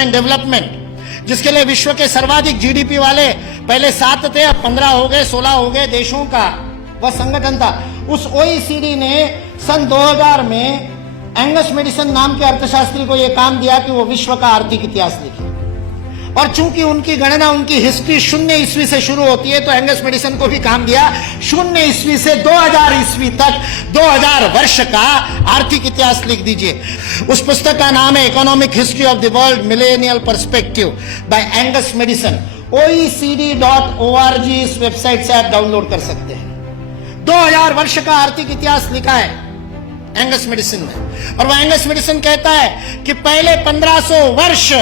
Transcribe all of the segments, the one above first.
And development, जिसके लिए विश्व के सर्वाधिक जीडीपी वाले पहले 7 थे, अब 15 हो गए, 16 हो गए देशों का वह संगठन था। उस ओईसीडी ने सन 2000 में एंगस मेडिसन नाम के अर्थशास्त्री को यह काम दिया कि वो विश्व का आर्थिक इतिहास लिखे। और चूंकि उनकी गणना, उनकी हिस्ट्री 0 ईस्वी से शुरू होती है, तो एंगस मेडिसन को भी काम दिया 0 ईस्वी से 2000 ईस्वी तक 2000 वर्ष का आर्थिक इतिहास लिख दीजिए। उस पुस्तक का नाम है economic history of the world millennial perspective by Angus Maddison. OECD.org इस वेबसाइट से आप डाउनलोड कर सकते हैं। 2000 वर्ष का आर्थिक इतिहास लिखा है एंगस मेडिसन ने। और वह एंगस मेडिसन कहता है कि पहले 1500 वर्ष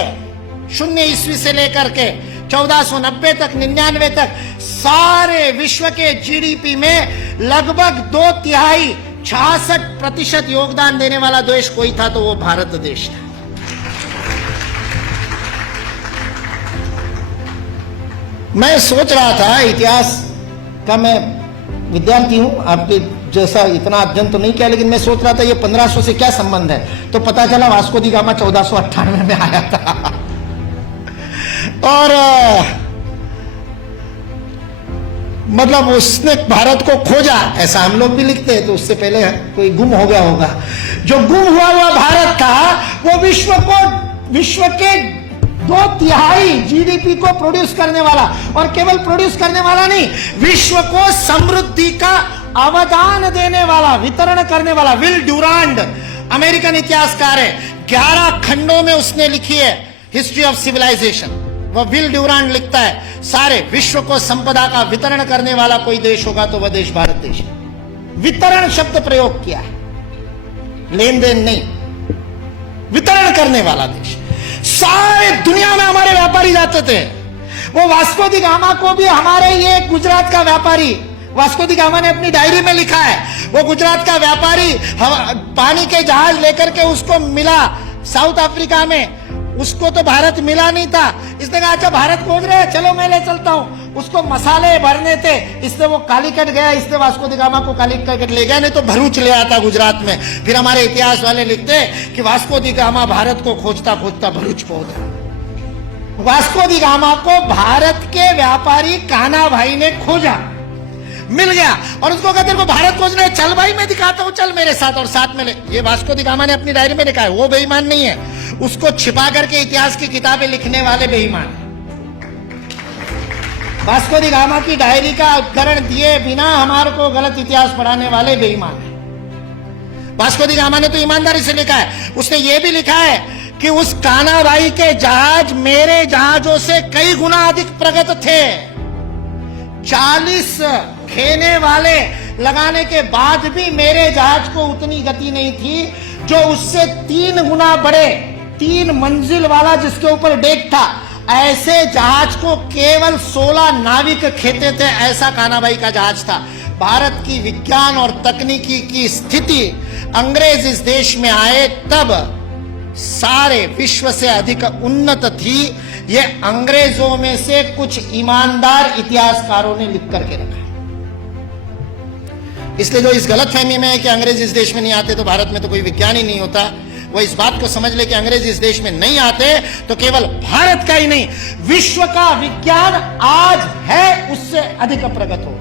0 ईस्वी से लेकर के 1490 तक, 99 तक, सारे विश्व के जीडीपी में लगभग 2/3 66% योगदान देने वाला देश कोई था तो वो भारत देश था। मैं सोच रहा था, इतिहास का मैं विद्यार्थी हूं, आपके जैसा इतना अध्ययन तो नहीं किया, लेकिन मैं सोच रहा था ये 1500 से क्या संबंध है, तो पता चला वास्को दी गामा 1498 में आया था। और मतलब उसने भारत को खोजा, ऐसा हम लोग भी लिखते हैं, तो उससे पहले कोई गुम हो गया होगा। जो गुम हुआ भारत था वो विश्व के 2/3 जीडीपी को प्रोड्यूस करने वाला, और केवल प्रोड्यूस करने वाला नहीं, विश्व को समृद्धि का अवदान देने वाला, वितरण करने वाला। विल ड्यूरांड अमेरिकन इतिहासकार है, 11 खंडों में उसने लिखी है हिस्ट्री ऑफ सिविलाइजेशन। वह विल ड्यूरांड लिखता है सारे विश्व को संपदा का वितरण करने वाला कोई देश होगा तो वह देश भारत देश है। वितरण शब्द प्रयोग किया है, लेन देन नहीं, वितरण करने वाला देश। सारे दुनिया में हमारे व्यापारी जाते थे। वो वास्को दी गामा को भी हमारे ये गुजरात का व्यापारी, वास्को दी गामा ने अपनी डायरी में लिखा है, वो गुजरात का व्यापारी पानी के जहाज लेकर के उसको मिला साउथ अफ्रीका में, उसको तो भारत मिला नहीं था। इसने कहा अच्छा भारत खोज रहे हैं, चलो मैं ले चलता हूं। उसको मसाले भरने थे, इसलिए वो कालीकट गया, इसलिए वास्को दी गामा को कालीकट ले गया, नहीं तो भरूच ले आता गुजरात में। फिर हमारे इतिहास वाले लिखते कि वास्को दी गामा भारत को खोजता खोजता भरूच पहुंचा। वास्को दी गामा को भारत के व्यापारी कान्हा भाई ने खोजा, मिल गया, और उसको कहते को भारत खोजना है, चल भाई मैं दिखाता हूं, चल मेरे साथ, और साथ में ले। ये वास्को दी गामा ने अपनी डायरी में लिखा है, वो बेईमान नहीं है, उसको छिपा करके इतिहास की किताबें लिखने वाले बेईमान है। वास्को दी गामा की डायरी का उद्धरण दिए बिना हमारे को गलत इतिहास पढ़ाने वाले बेईमान है। वास्को दी गामा ने तो ईमानदारी से लिखा है, उसने ये भी लिखा है कि उस कान्हा भाई के जहाज मेरे जहाजों से कई गुना अधिक प्रगत थे। 40 खेने वाले लगाने के बाद भी मेरे जहाज को उतनी गति नहीं थी जो उससे 3 गुना बड़े, 3 मंजिल वाला जिसके ऊपर डेक था, ऐसे जहाज को केवल 16 नाविक खेते थे। ऐसा कान्हा भाई का जहाज था। भारत की विज्ञान और तकनीकी की स्थिति अंग्रेज इस देश में आए तब सारे विश्व से अधिक उन्नत थी। ये अंग्रेजों में से कुछ ईमानदार इतिहासकारों ने लिख करके रखा। इसलिए जो इस गलतफहमी में है कि अंग्रेज इस देश में नहीं आते तो भारत में तो कोई विज्ञान ही नहीं होता, वो इस बात को समझ ले कि अंग्रेज इस देश में नहीं आते तो केवल भारत का ही नहीं, विश्व का विज्ञान आज है उससे अधिक प्रगत हो।